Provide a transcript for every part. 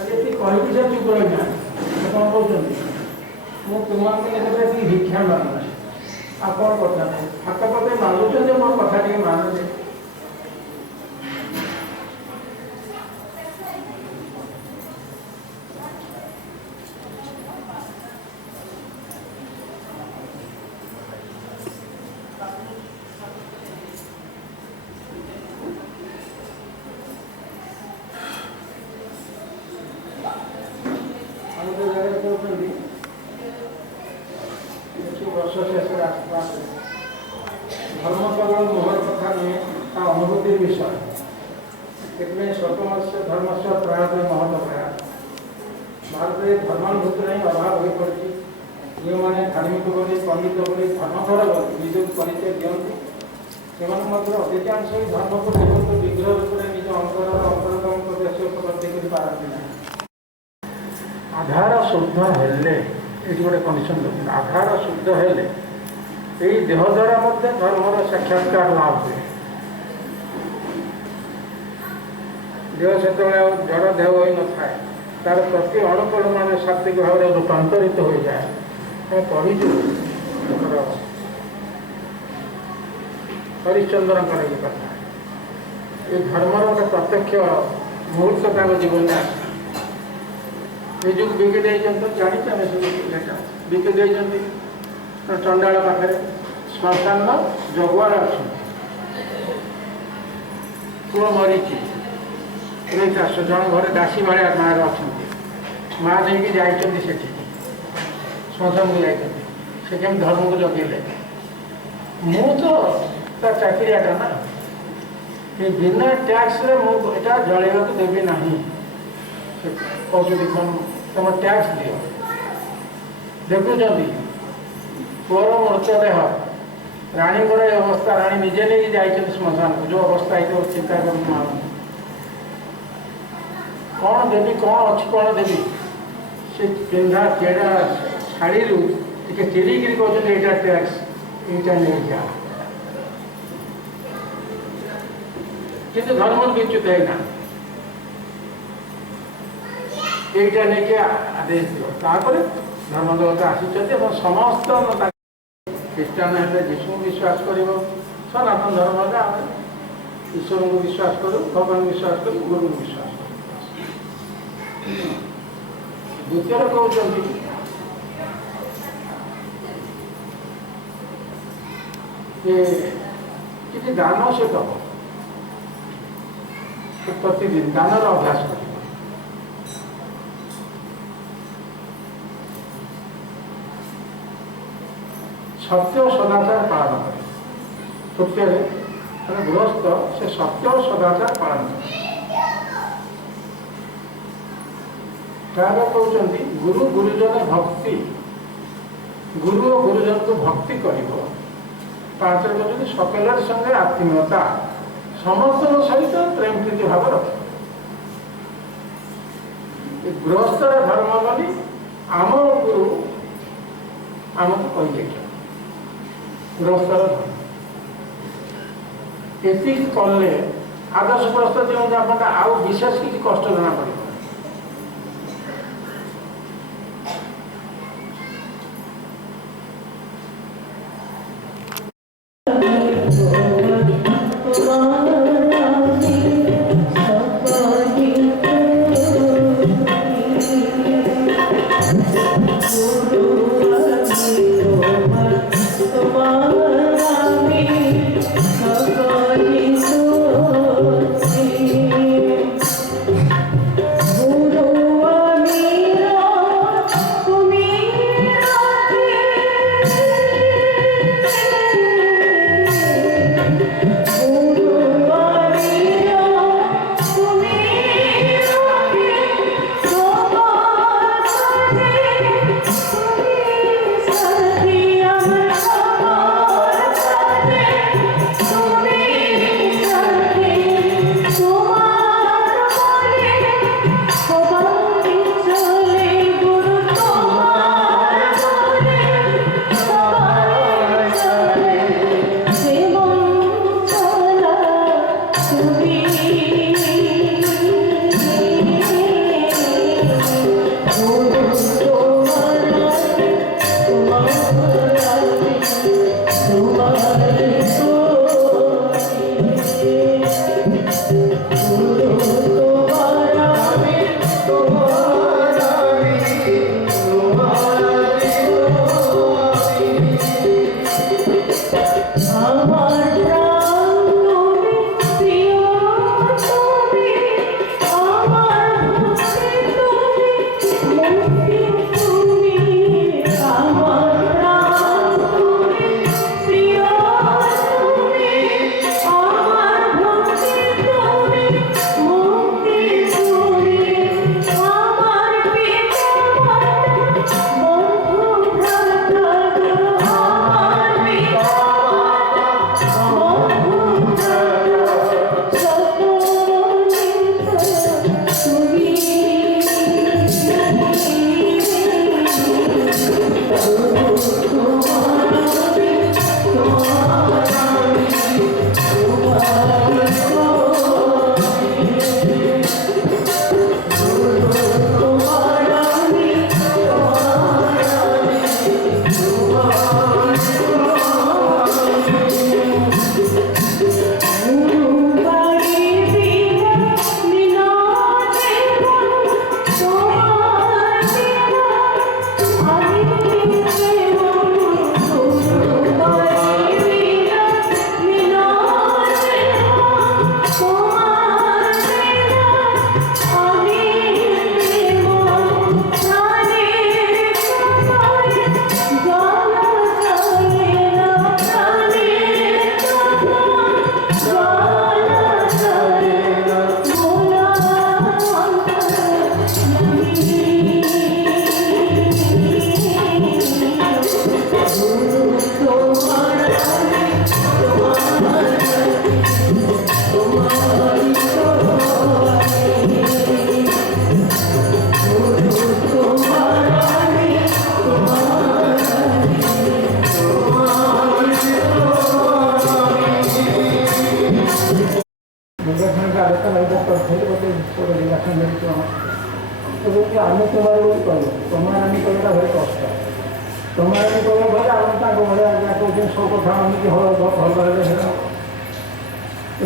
अरे ती कहली से चुप रहना कौन कहते मु तुम्हें भिक्षा मांगना आप कौन करता हाथ पते मांगुचे मो कथा टे मानुचे वर्ष शेष धर्म केवल मोहर कथा नुहे अनुभूति विषय से स्वतमस्य धर्म से प्रयास महत प्रयास भारत में धर्मानुभूति अभाव हो पड़ी जो मैंने धार्मिक बोली पंडित बोली धर्मधर बोली निज परिचय दिखती से अधिकांश धर्म को देखते विग्रह रूप में निज अंतर अंतरतम देश उपलब्धि कर पारती ना आधार शुद्ध हेले ये गोटे कंडीशन देखते आधार शुद्ध हेले यही देह द्वारा धर्मर साक्षात्कार लाभ हुए देह से जड़ देह हो न था तार प्रति अणुपरिमाण सात्विक भाव में रूपांतरित हो जाए पढ़ीचु हरिश्चंद्र कथा ये धर्मर गोटे प्रत्यक्ष मुहूर्त जीवन में निजुक बिकी जानी बिकी चंडाल पाखे श्मशान जगुआर अच्छा पुआ मरी चाष जन घर दासी भाया माँ अच्छा माँ नहीं जाती से श्मशान को जाते कमी धर्म को जगेले मु तो चाकरियाटा ना ये बिना टैक्स मुझा जलवा देवी ना कहते तुम टैक्स दियो देखुं पुअर मृतदेह राणी अवस्था राणी निजे नहीं जाती श्मशान को जो अवस्था है चिंता कर कौन देवी कौन अच्छी कौन देवी से पिंधा चेड़ा शाड़ी चिड़िकी कहते यहाँ टैक्स यहाँ नहीं जा कि धर्म विच्युत है ना ये नहीं आदेश दिपर धर्मदेवता आसी समस्त ख्रीटान है जीशु विश्वास कर सनातन धर्म ईश्वर को विश्वास करूँ भगवान विश्वास करूँ गुरु को विश्वास करूँ द्वितीय कहते कि दान से दब प्रतिदिन दानर अभ्यास कर सत्य और सदाचार पालन करे तृतीय गृहस्थ से सत्य और सदाचार पालन करे कहते गुरु गुरुजन भक्ति गुरु और गुरुजन को भक्ति कर पांच कहते सकल संगे आत्मीयता समस्त सहित प्रेम प्रीति भाव रख गृहस्थर धर्म बोली आम गुरु आमको कही गृहस्थर धर्म ये कले आदर्श प्रस्तुति आप आउ विशेष किसी कष्ट जना पड़े କରିଥିଲି ଗୋଟେ ରିଆକ୍ସନ୍ ମିଳିଛି ତ ଆମେ ତୁମର ବୋଲି କହିବୁ ତୁମରାନୀ କହିବାଟା ଭାରି କଷ୍ଟ। ତୁମରାନୀ କହିବା ଭଳି ଆମେ ତାଙ୍କ ଭଳିଆ ଆଜ୍ଞା କହୁଛନ୍ତି ସବୁ କଥା ଆମକୁ ଭଲ ହେଲେ ସେଟା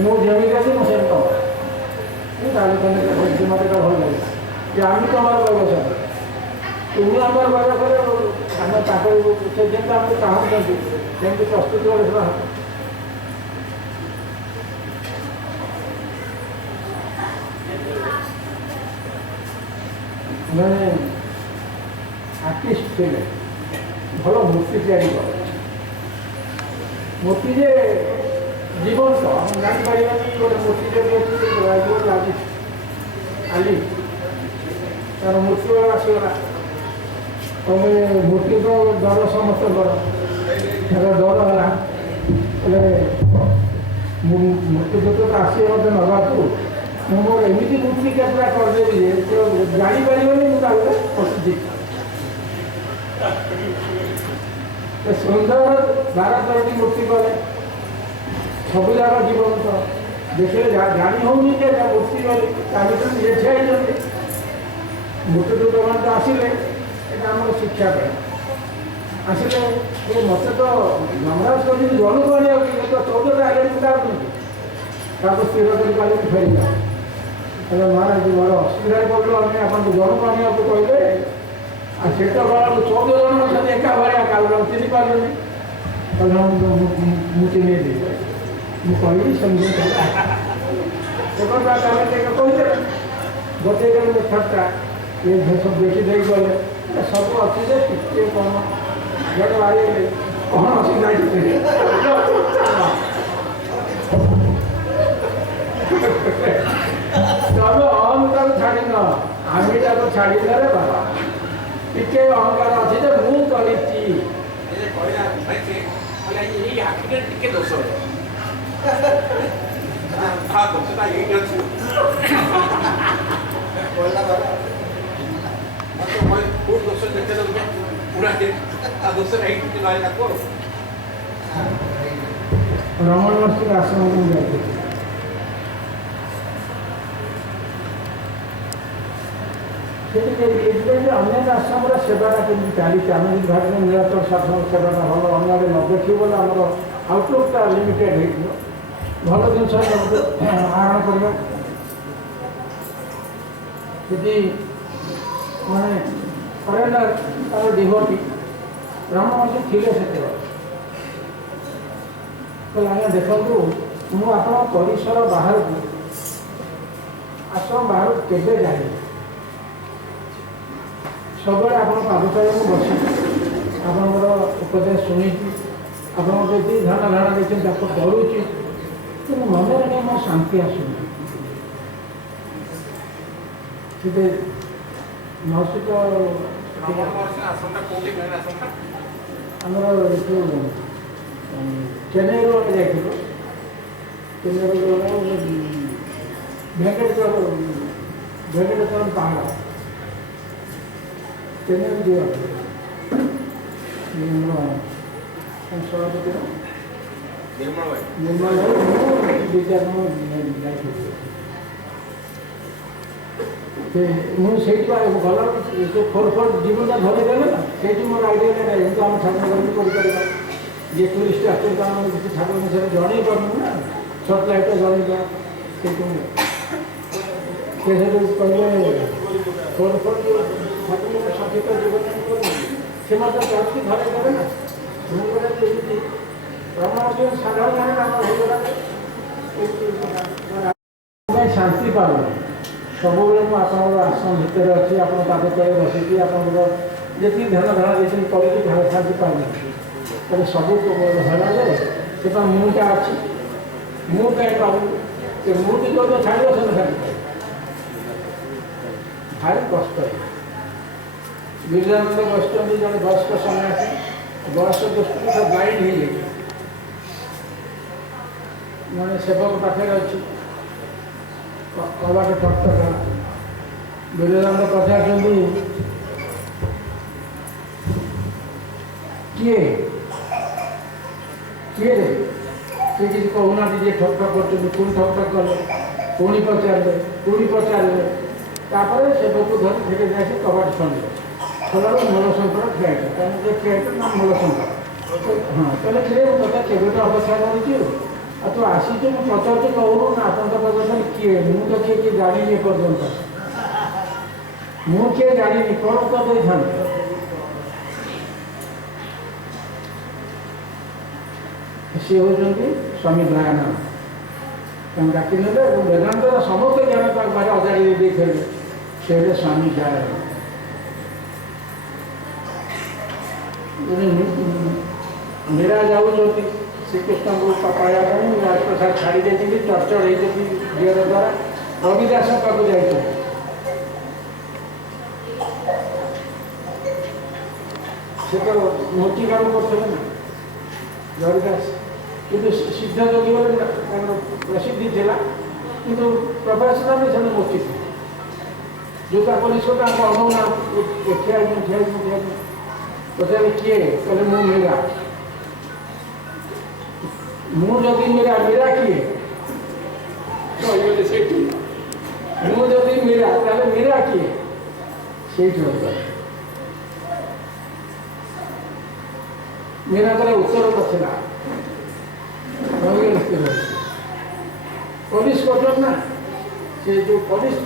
ମୁଁ ଯେମିତି ଅଛି ମୁଁ ସେମିତି କର ମୁଁ ତାହେଲେ ମୋତେ ଏଇଟା ଭଲ ଲାଗିଲା ଯେ ଆମେ ତୁମର କହିବ ସାର୍ ତୁମେ ଆମର କହିବା ପରେ ଆମେ ତାଙ୍କ ସେ ଯେମିତି ଆମକୁ ଚାହୁଁଛନ୍ତି ସେମିତି ପ୍ରସ୍ତୁତ କଲେ ସେଟା ହେବ। ମାନେ ଆର୍ଟିଷ୍ଟ ଥିଲେ ଭଲ ମୂର୍ତ୍ତି ତିଆରି କରେ ମୂର୍ତ୍ତି ଯେ ଜୀବନ୍ତ ଆମେ ଜାଣିପାରିବାନି ଗୋଟେ ମୂର୍ତ୍ତି ଯଦି ଅଛି ଆଲି ତାର ମୂର୍ତ୍ତି ବେଳ ଆସିଗଲା ତମେ ମୂର୍ତ୍ତି ତ ଡର ସମସ୍ତଙ୍କର ଡର ହେଲା ହେଲେ ମୂର୍ତ୍ତି ତ ଆସିବ ମୋତେ ନେବାକୁ ମୁଁ ମୋର ଏମିତି ମୂର୍ତ୍ତି କେତେଟା କରିଦେବି ଯେ ଜାଣିପାରିବନି ମୁଁ ତାହେଲେ ପଶୁଛି ସୁନ୍ଦର 12-13ଟି ମୂର୍ତ୍ତି କଲେ ସବୁ ଯାକ ଜୀବନ୍ତ ଦେଖିଲେ ଜାଣି ହେଉନି ଯେ ମୂର୍ତ୍ତି କଲେ ତା ଭିତରେ ନିଜେ ଠିଆ ହେଇଛନ୍ତି ମୂର୍ତ୍ତି ଦୋକାନ ତ ଆସିଲେ ଏଇଟା ଆମର ଶିକ୍ଷା ପାଇଁ ଆସିଲେ ମୋତେ ତ ନମରାଜ କରିଛନ୍ତି ଜଣକୁ ଆଣିବାକୁ ତ 14ଟା ଆଇଲେ ମୁଁ କାହାକୁ ତାକୁ ସ୍ଥିର କରିପାରିଲି ଫେରିଲା ହେଲେ ମହାରାଜ ବଡ଼ ଅସୁବିଧାରେ ପଡ଼ିଲୁ ଆମେ ଆପଣଙ୍କୁ ଜଣକୁ ଆଣିବାକୁ କହିଲେ ଆଉ ସେଟା ବେଳକୁ 14 ଜଣ ଅଛନ୍ତି ଏକା ଭଳିଆ କାରଣ ଚିହ୍ନି ପାରିଲୁନି ମୁଁ ଚିହ୍ନେଇଲି ମୁଁ କହିଲି ସେମିତି ସେକଥା ଆମେ କହିଲେ ଗୋଟେ ଥଟ୍ଟା ଏ ସବୁ ବେଶୀ ଦେଇ ଗଲେ ସବୁ ଅଛି ଯେ ଟିକେ କ'ଣ ଗୋଟେ ବାହାରିଲେ କ'ଣ ଅଛି ନାଇଁ ତମେ ଅହଙ୍କାର ଛାଡ଼ିନ ଆମେ ତାକୁ ଛାଡ଼ିଦେଲେ ବାବା ଟିକେ ଅହଙ୍କାର ଅଛି ଯେ ମୁଁ କରିଛି ଟିକେ ଦୋଷ ରମଣ ମସ୍ତିକ ଆଶ୍ରମକୁ ଯାଇଥିଲି ସେଠି ଅନେକ ଆଶ୍ରମର ସେବାଟା କେମିତି ଚାଲିଛି ଆମେ ଯଦି ଭାବିଲେ ନିରାଚଳ ଶାସନ ସେବାଟା ଭଲ ଅନ୍ୟରେ ନ ଦେଖିବୁ ବୋଲେ ଆମର ଆଉଟଲୁକ୍ଟା ଲିମିଟେଡ୍ ହେଇଯିବ ଭଲ ଜିନିଷ ଆହରଣ କରିବା ସେଠି ମାନେ ଫରେନର ତାର ଡିଭୋଟି ବ୍ରାହ୍ମଣ ମଧ୍ୟ ଥିଲେ ସେତେବେଳେ କହିଲେ ଆଜ୍ଞା ଦେଖନ୍ତୁ ମୁଁ ଆପଣଙ୍କ ପରିସର ବାହାରକୁ ଆଶ୍ରମ ବାହାରକୁ କେବେ ଯାଇନି ସବୁବେଳେ ଆପଣଙ୍କ ପାଦତଳେ ମୁଁ ବସିଛି ଆପଣଙ୍କର ଉପଦେଶ ଶୁଣିଛି ଆପଣଙ୍କ ଯଦି ଧାରଣା ଦେଇଛନ୍ତି ତାକୁ କରୁଛି କିନ୍ତୁ ମନରେ କାହିଁ ମୋ ଶାନ୍ତି ଆସୁନି ସେଠି ନୈତିକ ଆମର ଯେଉଁ ଚେନ୍ନାଇରୁ ଆମେ ଯାଇଥିଲୁ ଚେନ୍ନାଇରୁ ଭେଙ୍କଟେଶ୍ୱର ପାହାଡ଼ ଚେନ୍ନାଇରୁ ଯିବା ସଭାପତି ନିର୍ମଳ ଭାଇ ମୁଁ 2-4 ଜଣ ଯାଇଥିଲି ମୁଁ ସେଇଠି ଗଲା ଯେଉଁ ଫୋର୍ ଜୀବନଟା ଧରିଦେଲେ ନା ସେଇଠି ମୋର ଆଇଡ଼ିଆ ନେଇ ଯେହେତୁ ଆମେ ଠାକୁର ଧରିକି କରିପାରିବା ଯିଏ ଟୁରିଷ୍ଟ ଆସୁଛନ୍ତି ଆମେ କିଛି ଠାକୁର ବିଷୟରେ ଜଣେଇ ପାରୁନୁ ନା ସର୍ଟ ଲାଇଟ୍ଟା ଜଣେଇବା ସେଇଠୁ ସେ ସେଠୁ କହିଲେ ଫୋର୍ ଯେଉଁ ଠାକୁରଙ୍କ ସଠିକ ଜୀବନ ସେ ମଧ୍ୟ ଚାହୁଁଛି ଧରେଇ ଦେବେ ନା ମୁଁ ଗୋଟେ ଯେମିତି ସାଧାରଣ ଆମର ହେଇଗଲା ଶାନ୍ତି ପାଉନି ସବୁବେଳେ ମୁଁ ଆପଣଙ୍କର ଆଶ୍ରମ ଭିତରେ ଅଛି ଆପଣ ପାଦ ତଳେ ବସିକି ଆପଣଙ୍କର ଯେତିକି ଧ୍ୟାନ ଦେଇଛନ୍ତି କରିକି ଶାନ୍ତି ପାଉନି ତେବେ ସବୁ ହେଲା ଯେ ସେ ତ ମୁଁଟା ଅଛି ମୁଁ କାହିଁ ପାଉନି ସେ ମୁଁ ବି ଯୋଉ ଛାଡ଼ିବ ସେମିତି ଶାନ୍ତି ଭାରି କଷ୍ଟ ବିରଜାନନ୍ଦ ବସିଛନ୍ତି ଜଣେ ବୟସ୍କ ସନ୍ନ୍ୟାସୀ ବୟସ ଦୃଷ୍ଟିରୁ ସେ ବ୍ଲାଇଣ୍ଡ ହେଇଯାଇଛି ଜଣେ ସେବକ ପାଖରେ ଅଛି କବାଟ ଟକଟକା ବିରଜାନନ୍ଦ ପଚାରୁଛନ୍ତି କିଏ କିଏ ରେ କିଏ କିଛି କହୁନାହାନ୍ତି ଯିଏ ଠକ୍ ଠକ୍ କରୁଛନ୍ତି ପୁଣି ଠକ୍ ଠକ୍ କଲେ पुणी पचारे तापर से लोक धर धीरे जाए कबाट खोल खोल मूलशंकर खेल ना मूलशंकर हाँ तेल खेल पचार केवे अपेक्षा कर तू आसी मुझे पचार कहूँ ना आप किए मुझे किए जानी पर्यंत मुझे जानी कौन उत्तर था सी होती स्वामी दयानंद डाक वेदांत समस्त ज्ञान बारे अजाड़ी देते से स्वामी दयानंद मीरा जाऊँ श्रीकृष्ण को पाया राजप्रसाद छाड़ी देती चर्चर होती झीर द्वारा रविदास पाक जाते से तो मूर्ति काम करते ना रविदास किंतु सिद्ध योगी प्रसिद्धि थिला किंतु प्रभाषण में से मूर्ति जोता पुलिस को अनुभव पचारे किए कहले मु मीरा मुझे मीरा मीरा किए मुझे मीरा मीरा किए से मीरा तरह उत्तर पड़ा पुलिस कर ना से जो पुलिस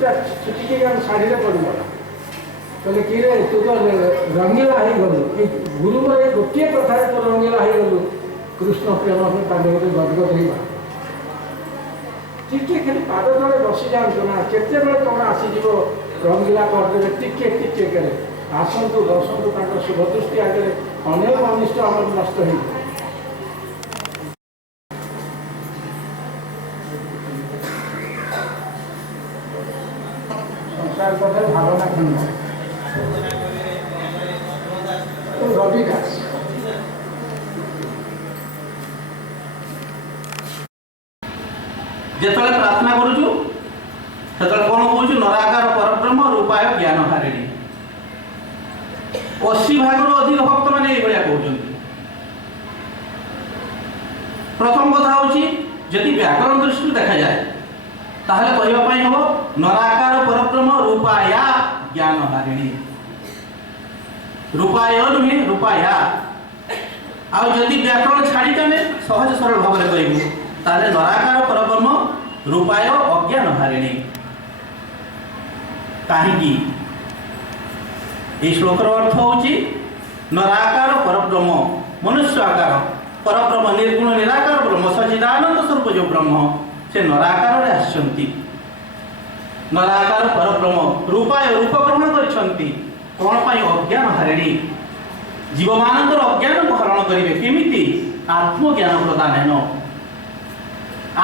छुट्टी शाढ़ी पड़गला कहले कि रे तू तो रंगीला हो गलु गुरु गोटे कथा तो रंगीला हो गलु कृष्ण प्रेम गोटे गदगद होगा टिके खाली पाद तले बसी जातु ना केते कौन आसीज रंगीला करदे टिके टिके करे आसतु दर्शतु शुभ दृष्टि आगे अनेक अनिष्ट आम नष्ट हो संसार कथा भावना खंड रवि दास जेतले प्रार्थना करूछु सेतले कोन कहूछु नराकार परब्रह्म रूपाय ज्ञान हारिणी 80 भागरो अधिक भक्त माने ए भलिया कहउछन्ति। प्रथम कथा होछि यदि व्याकरण दृष्टि देखा जाए ताहले कहबा पई हबो नराकार परब्रह्म रूपाय ज्ञान हारिणी रूपाय नुहे रूपाया आ यदि व्याकरण छाड़ी तमे सहज सरल भाव में कहबू ताले नराकार परब्रह्म रूपाय अज्ञान हारिणी काहेकि ये श्लोकर अर्थ होची नराकार परब्रह्म मनुष्य आकार परब्रह्म निर्गुण निराकार ब्रह्म सच्चिदानंद स्वरूप जो ब्रह्म से नराकार रे आछंती नराकार परब्रह्म रूपाय रूप ग्रहण करिसंती कोन पई अज्ञान हारिणी जीव मानकर अज्ञान को हरण करिवे केमिति आत्मज्ञान प्रदान हेनो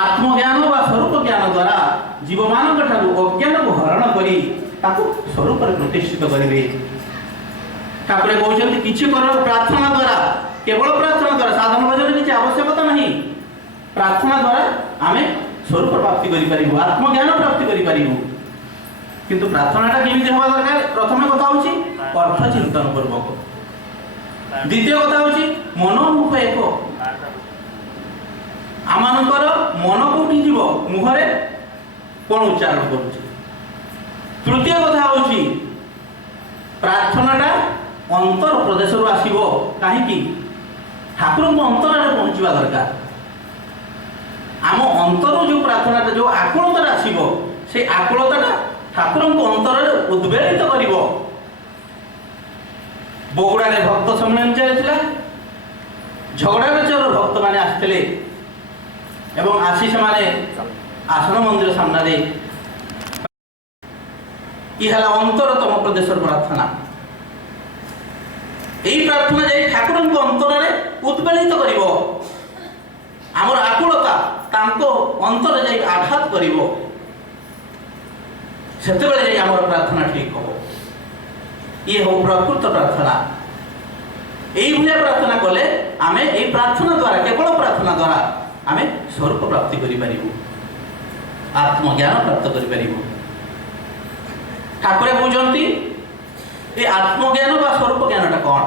आत्मज्ञान व स्वरूप ज्ञान द्वारा जीव मानक ठारू अज्ञान को हरण करी ताको स्वरूप रे प्रतिष्ठित करिवे तापरे कहउछन्ति किछि कर प्रार्थना द्वारा केवल प्रार्थना द्वारा साधन भजन किछि आवश्यकता नहीं प्रार्थना द्वारा आमे स्वरूप प्राप्ति करि परिबो आत्मज्ञान प्राप्ति करि परिबो किंतु प्रार्थनाटा केमिति होबा दरकार प्रथम कथा होछि अर्थ चिंतन पूर्वक द्वितीय कथा होछि मनोमुख एक आमानकर मन कोठी जीव मुहरे कोन उच्चारण करूछि तृतीय कथा होछि प्रार्थनाटा अंतर प्रदेश रु आसीबो काहेकि ठाकुर को अंतर रे पहुंचवा दरकार आम अंतर जो प्रार्थनाटा जो आकुलता आसीबो से आकुलताटा ठाकुर को अंतर रे उद्वेलित करिवो बगुड़ा रे भक्त सम्मेलन चलथिला झगड़ा रे चोर भक्त माने आस्थिले एवं आशी से माने आसन मंदिर सामने रे इहला अंतरतम प्रदेश प्रार्थना यही प्रार्थना जाई ठाकुर को अंतर रे उद्वेलित करिवो आमर आकुलता तांको अंतर जाई आघात करिवो सेते बेले जाई आमर प्रार्थना ठीक हो ये हो प्रकृत प्रार्थना यही भलिया प्रार्थना कले आमे एही प्रार्थना द्वारा केवल प्रार्थना द्वारा आमे स्वरूप प्राप्ति करि परिबो आत्मज्ञान प्राप्त करि परिबो ठाकुर बुझंती ये आत्मज्ञान बा स्वरूप ज्ञानटा कौन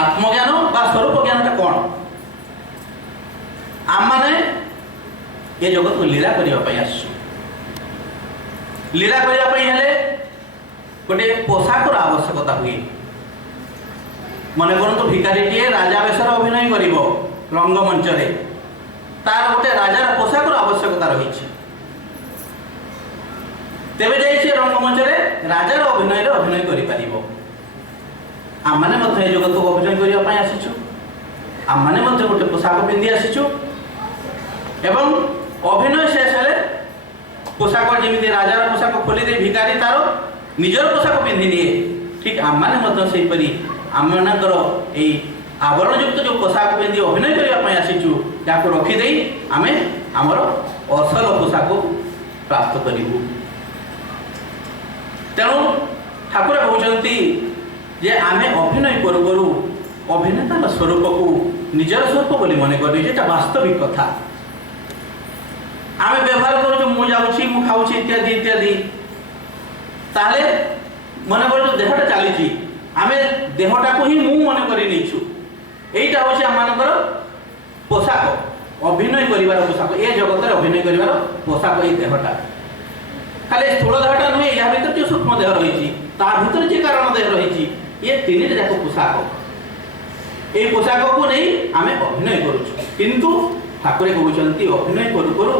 आत्मज्ञान बा स्वरूप ज्ञानटा कौन आम माने ये जगत को लीला करने लीला करने गोटे पोशाक आवश्यकता हुए। मन करतु भिखारीटे राजा वेशर अभिनय कर रंगमंच तार गोटे राजार पोशाक आवश्यकता रही तेरे जाइए रंगमंच राजार अभिनय कर आम जगत को अभिनय करने आसीचु आम गोटे पोशाक पिंधि आसीचु एवं अभिनय शेष हेले पोशाक जमी राजार पोशाक खोली दे भिखारी तार निजर पोशाक पिंधि निए ठीक आम मैंपरी आम आवरण युक्त जो पोशाक पिंधि अभिनय करने आसीचु या रखीदे आम आमर असल पोशाक प्राप्त करूँ। तेणु ठाकुर कहते जे आम अभिनय करू करू अभिनेतार स्वरूप को निजर स्वरूप बोली मन कर वास्तविक कथा आम व्यवहार करूँ मुझे खाऊँ इत्यादि इत्यादि ताले मन कर देहटा चली आम देहटा को ही मन कर यहीटा हूँ आम पोशाक अभिनय कर पोशाक ये जगत अभिनय कर पोशाक ये देहटा खाली स्थूल देहटा नुहे या भर जो सूक्ष्म देह रही भर जी कारण देह रही ये तीन जाक पोशाक ये पोशाक को नहीं आम अभिनय करूँ ठाकुर कहते अभिनय करू करू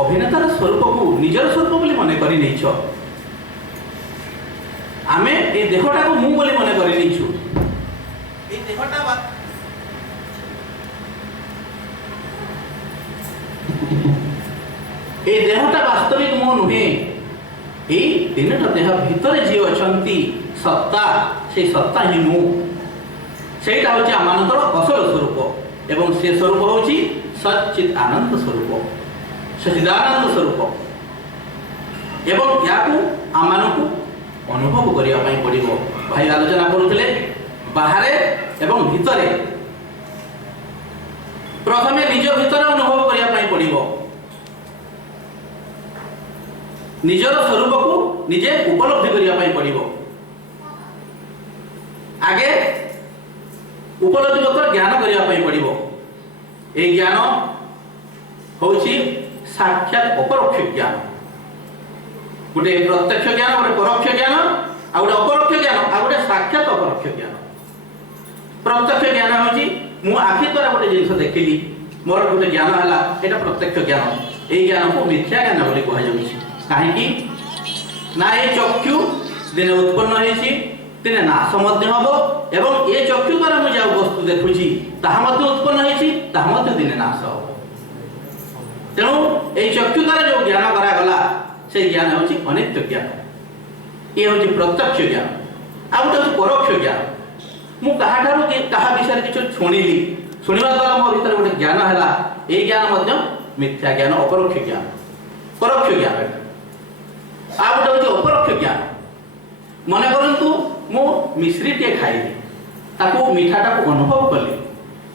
अभिनेतार स्वरूप को निजर स्वरूप बोली मन कर आम ये देहटा को मु बोली मन कर देहटा वास्तविक मो नुहे ये तीनटा देह भितर जी अच्छा सत्ता से सत्ता ही मु से आम असल स्वरूप एवं से स्वरूप हूँ सच्चित आनंद स्वरूप सचिदानंद स्वरूप एवं या आम अनुभव करने पड़ो। भाई आलोचना करुले बाहर एवं भितर प्रथम निज भितर अनुभव करने पड़ो निजर स्वरूप को निजे उपलब्धि करने पड़ो आगे उपलब्धि ज्ञान करने पड़ो ये ज्ञान हूँ साक्षात अपरोक्ष ज्ञान गोटे प्रत्यक्ष ज्ञान गोटे परोक्ष ज्ञान आ गोटे अपरोक्ष ज्ञान आ गोटे साक्षात अपरोक्ष ज्ञान। प्रत्यक्ष ज्ञान हूँ मु आखि द्वारा गोटे जिन देखिली मोर गोटे ज्ञान है यहाँ प्रत्यक्ष ज्ञान ये ज्ञान को मिथ्या ज्ञान बोली कहुच्छी कहीं ना ये चक्षु दिने उत्पन्न होती दिने नाश हम एवं ये चक्षु द्वारा मुझे वस्तु देखुची उत्पन्न होती दिने नाश हम तेणु ये चक्षु द्वारा जो ज्ञान करागला से ज्ञान हूँ अनित्य ज्ञान ये हूँ प्रत्यक्ष ज्ञान आ गोटे हूँ परोक्ष ज्ञान मु क्या विषय किसी शुणिली शुणा द्वारा मो भर गोटे ज्ञान है ये ज्ञान मिथ्या ज्ञान अपरोक्ष ज्ञान परोक्ष ज्ञान आ गोटे हूँ अपरोक्ष ज्ञान मन करूँ मु मिश्री टे खाइली ताकू मिठाटा को अनुभव कली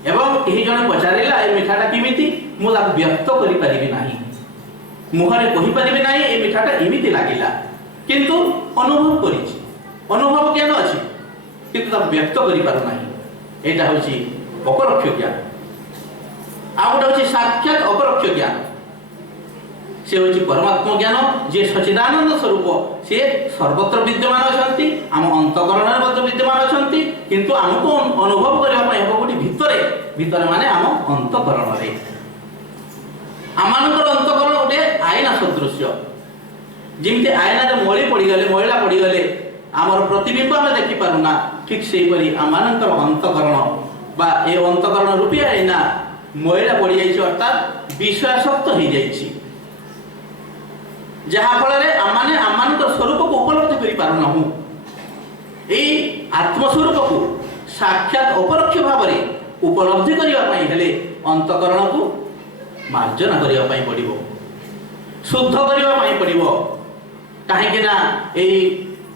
एवं यही जने पचारिला ए मिठाटा किमिति मु व्यक्त करि परिबि नाही मुहरे कहि परिबि नाही ए मिठाटा इमिति लागिला किंतु अनुभव करिछि अनुभव ज्ञान अछि किंतु व्यक्त करि पारु नाही एटा होछि अपरोक्ष ज्ञान आ गोटे होछि साक्षात अपरोक्ष ज्ञान से होछि परमात्मा ज्ञान जे सच्चिदानंद स्वरूप से सर्वत्र विद्यमान अछंती आम अंतकरण में विद्यमान अछंती किंतु हमको अनुभव करबा पय हो गोटी भितरे माने आम अंतकरण रे आमानकर अंतकरण गोटे आईना सदृश जिमते आईना रे मळी पड़ी गले मैला पड़ी गले आमर प्रतिबिंब आम देखि पारुना ठीक सेही परी आमानकर अंतकरण बा ए अंतकरण रूपी आईना मैला पड़ी जाइछि अर्थात विषयासक्त हो जाइछि जहाँ फल आम स्वरूप को उपलब्धि कर पारना आत्मस्वरूप को साक्षात अपरोक्ष भाव में उपलब्धि करने अंतकरण को मार्जना करने पड़ो शुद्ध करने पड़ो कहीं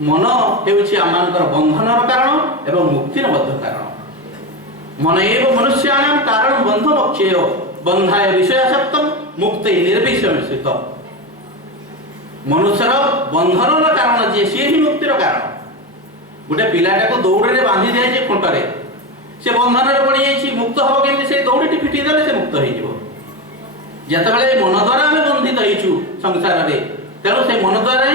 मन होम बंधनर कारण एवं मुक्तिर कारण मन एवं मनुष्याणां कारण बंध मोक्षेय बंधाय विषयासक्तम मुक्त निर्विषय मनुष्यर बंधन कारण जी सी ही मुक्तिर कारण गोटे पिलाटा को दौड़े बांधि दिए खुंटे से बंधन पड़ जाइए मुक्त हम केमी से दौड़ी फिटी देले से मुक्त हो ଯେତେବେଳେ ମନ ଦ୍ୱାରା ଆମେ ବନ୍ଧିତ ହେଇଛୁ ସଂସାରରେ, ତେଣୁ ସେ ମନ ଦ୍ୱାରା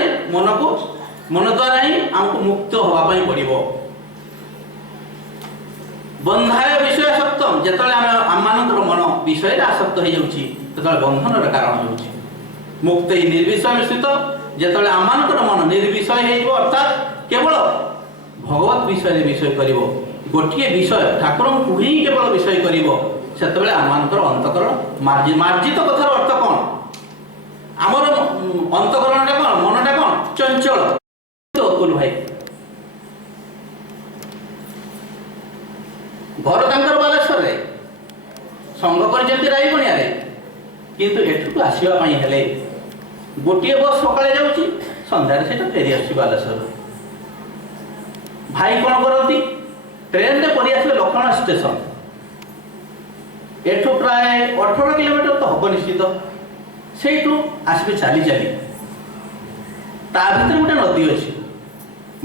ହିଁ ଆମକୁ ମୁକ୍ତ ହବା ପାଇଁ ପଡ଼ିବ। ବନ୍ଧାୟ ବିଷୟ ସକ୍ତମ୍, ଯେତେବେଳେ ଆମେ ଆମମାନଙ୍କର ମନ ବିଷୟରେ ଆସକ୍ତ ହେଇଯାଉଛି ସେତେବେଳେ ବନ୍ଧନର କାରଣ ହେଉଛି। ମୁକ୍ତ ନିର୍ବିଷୟ ମିଶ୍ରିତ, ଯେତେବେଳେ ଆମମାନଙ୍କର ମନ ନିର୍ବିଷୟ ହେଇଯିବ ଅର୍ଥାତ୍ କେବଳ ଭଗବତ ବିଷୟରେ ବିଷୟ କରିବ, ଗୋଟିଏ ବିଷୟ ଠାକୁରଙ୍କୁ ହିଁ କେବଳ ବିଷୟ କରିବ, ସେତେବେଳେ ଆମମାନଙ୍କର ଅନ୍ତଃକରଣ ମାର୍ଜିତ। କଥାର ଅର୍ଥ କ'ଣ? ଆମର ଅନ୍ତଃକରଣଟା କ'ଣ, ମନଟା କ'ଣ? ଚଞ୍ଚଳ। ଅତୁଲ ଭାଇ ଘର ତାଙ୍କର ବାଲେଶ୍ୱରରେ, ସଂଘ କରିଛନ୍ତି ରାଇବଣିଆରେ, କିନ୍ତୁ ଏଠୁକୁ ଆସିବା ପାଇଁ ହେଲେ ଗୋଟିଏ ବସ୍ ସକାଳେ ଯାଉଛି, ସନ୍ଧ୍ୟାରେ ସେଇଟା ଫେରି ଆସୁଛି ବାଲେଶ୍ୱର। ଭାଇ କ'ଣ କରନ୍ତି? ଟ୍ରେନରେ ପରି ଆସିବେ ଲକ୍ଷ୍ମଣ ଷ୍ଟେସନ, ଏଠୁ ପ୍ରାୟ 18 କିଲୋମିଟର ତ ହବ ନିଶ୍ଚିତ, ସେଇଠୁ ଆସିବେ ଚାଲି ଚାଲି। ତା ଭିତରେ ଗୋଟେ ନଦୀ ଅଛି,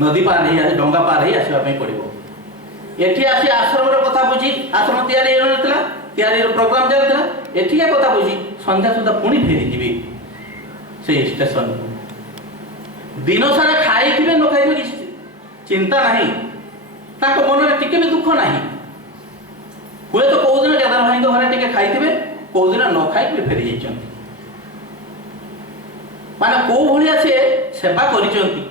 ନଦୀ ପାର ହେଇ ଡଙ୍ଗା ପାର ହେଇ ଆସିବା ପାଇଁ ପଡ଼ିବ। ଏଠି ଆସି ଆଶ୍ରମର କଥା ବୁଝି, ଆଶ୍ରମ ତିଆରି ହେଇନଥିଲା, ତିଆରିର ପ୍ରୋଗ୍ରାମ ଚାଲିଥିଲା, ଏଠିକା କଥା ବୁଝି ସନ୍ଧ୍ୟା ସୁଦ୍ଧା ପୁଣି ଫେରିଯିବେ ସେଇ ଷ୍ଟେସନକୁ। ଦିନ ସାରା ଖାଇଥିବେ ନ ଖାଇଥିବେ କିଛି ଚିନ୍ତା ନାହିଁ, ତାଙ୍କ ମନରେ ଟିକେ ବି ଦୁଃଖ ନାହିଁ। ହୁଏତ କୋଉଦିନ କେଦାର ଭାଇଙ୍କ ଘରେ ଟିକେ ଖାଇଥିବେ, କୋଉଦିନ ନ ଖାଇକି ଫେରି ଯାଇଛନ୍ତି। ମାନେ କୋଉ ଭଳିଆ ସେ ସେବା କରିଛନ୍ତି,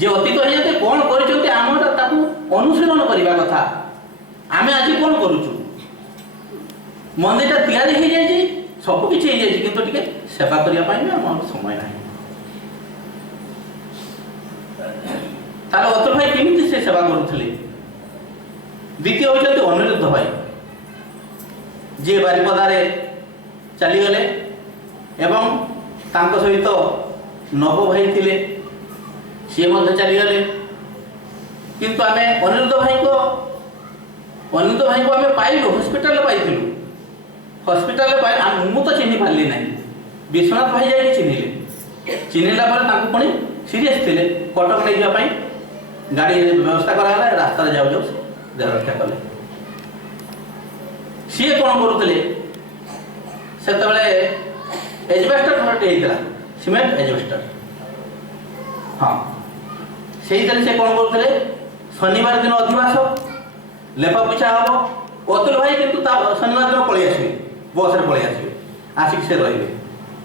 ଯେ ଅତୀତ ହେଇଯାନ୍ତି କ'ଣ କରିଛନ୍ତି, ଆମର ତାକୁ ଅନୁଶୀଳନ କରିବା କଥା। ଆମେ ଆଜି କ'ଣ କରୁଛୁ? ମନ୍ଦିରଟା ତିଆରି ହେଇଯାଇଛି, ସବୁ କିଛି ହେଇଯାଇଛି, କିନ୍ତୁ ଟିକେ ସେବା କରିବା ପାଇଁ ବି ଆମର ସମୟ ନାହିଁ। ତାହେଲେ ଅତୁଲ ଭାଇ କେମିତି ସେ ସେବା କରୁଥିଲେ? ଦ୍ୱିତୀୟ ହେଉଛନ୍ତି ଅନିରୁଦ୍ଧ ଭାଇ, ଯିଏ ବାରିପଦାରେ ଚାଲିଗଲେ ଏବଂ ତାଙ୍କ ସହିତ ନବ ଭାଇ ଥିଲେ, ସିଏ ମଧ୍ୟ ଚାଲିଗଲେ। କିନ୍ତୁ ଆମେ ଅନିରୁଦ୍ଧ ଭାଇଙ୍କୁ ଆମେ ପାଇଲୁ, ହସ୍ପିଟାଲରେ ପାଇଥିଲୁ। ହସ୍ପିଟାଲରେ ପାଇ ମୁଁ ତ ଚିହ୍ନି ପାରିଲି ନାହିଁ, ବିଶ୍ୱନାଥ ଭାଇ ଯାଇକି ଚିହ୍ନିଲେ। ଚିହ୍ନିଲା ପରେ ତାଙ୍କୁ ପୁଣି ସିରିୟସ୍ ଥିଲେ, କଟକ ନେଇଯିବା ପାଇଁ ଗାଡ଼ି ବ୍ୟବସ୍ଥା କରାଗଲା। ରାସ୍ତାରେ ଯାଉ ଯାଉ ଦେହ ରକ୍ଷା କଲେ। ସିଏ କ'ଣ କରୁଥିଲେ? ସେତେବେଳେ ଏଜବେଷ୍ଟର ଘରଟେ ହେଇଥିଲା, ସିମେଣ୍ଟ ଏଜବେଷ୍ଟର। ହଁ, ସେଇଥିରେ ସେ କ'ଣ କରୁଥିଲେ? ଶନିବାର ଦିନ ଅଧିବାସ, ଲେପା ପୋଛା ହବ। ଅତୁଲ ଭାଇ କିନ୍ତୁ ତା ଶନିବାର ଦିନ ପଳେଇ ଆସିବେ, ବସ୍ରେ ପଳେଇ ଆସିବେ, ଆସିକି ସେ ରହିବେ।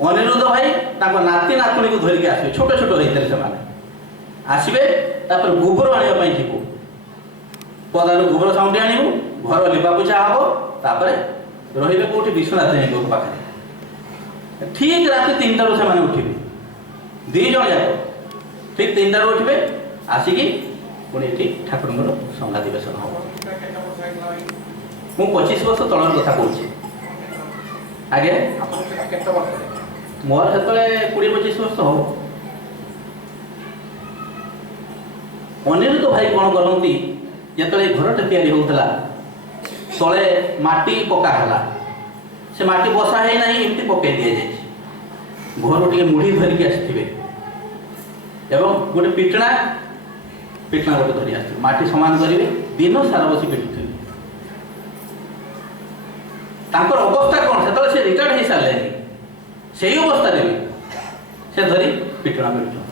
ଅନିରୁଦ୍ଧ ଭାଇ ତାଙ୍କ ନାତି ନାତୁଣୀକୁ ଧରିକି ଆସିବେ, ଛୋଟ ଛୋଟ ହେଇଥିଲେ ସେମାନେ। ଆସିବେ, ତାପରେ ଗୋବର ଆଣିବା ପାଇଁ ଯିବୁ, ପଦାରୁ ଗୋବର ସାଉଣ୍ଡି ଆଣିବୁ, ଘର ଲିପା ପୋଛା ହବ, ତାପରେ ରହିବେ କୋଉଠି? ବିଶ୍ୱନାଥ ଭାଇଙ୍କ ପାଖରେ। ଠିକ୍ ରାତି 3ଟାରୁ ସେମାନେ ଉଠିବେ, 2 ଜଣ ଯାକ ଠିକ୍ 3ଟାରୁ ଉଠିବେ, ଆସିକି ପୁଣି ଏଠି ଠାକୁରଙ୍କର ସଂଘାଧିବେଶନ ହବ। ମୁଁ 25 ବର୍ଷ ତଳର କଥା କହୁଛି। ଆଜ୍ଞା, ମୋର ସେତେବେଳେ 20-25 ବର୍ଷ ହବ। ଅନିରୁଦ୍ଧ ଭାଇ କ'ଣ କରନ୍ତି? ଯେତେବେଳେ ଘରଟା ତିଆରି ହେଉଥିଲା, ତଳେ ମାଟି ପକା ହେଲା, ସେ ମାଟି ବସା ହେଇନାହିଁ, ଏମିତି ପକାଇ ଦିଆଯାଇଛି। ଘରୁ ଟିକେ ମୁଢ଼ି ଧରିକି ଆସିଥିବେ ଏବଂ ଗୋଟେ ପିଟଣା ଗୋଟେ ଧରି ଆସିଥିବେ, ମାଟି ସମାନ କରିବେ, ଦିନ ସାରା ବସି ପିଟୁଥିବେ। ତାଙ୍କର ଅବସ୍ଥା କ'ଣ? ସେତେବେଳେ ସେ ରିଟାୟାର୍ଡ ହେଇସାରିଲେଣି, ସେଇ ଅବସ୍ଥାରେ ବି ସେ ଧରି ପିଟଣା ପିଟୁଛନ୍ତି।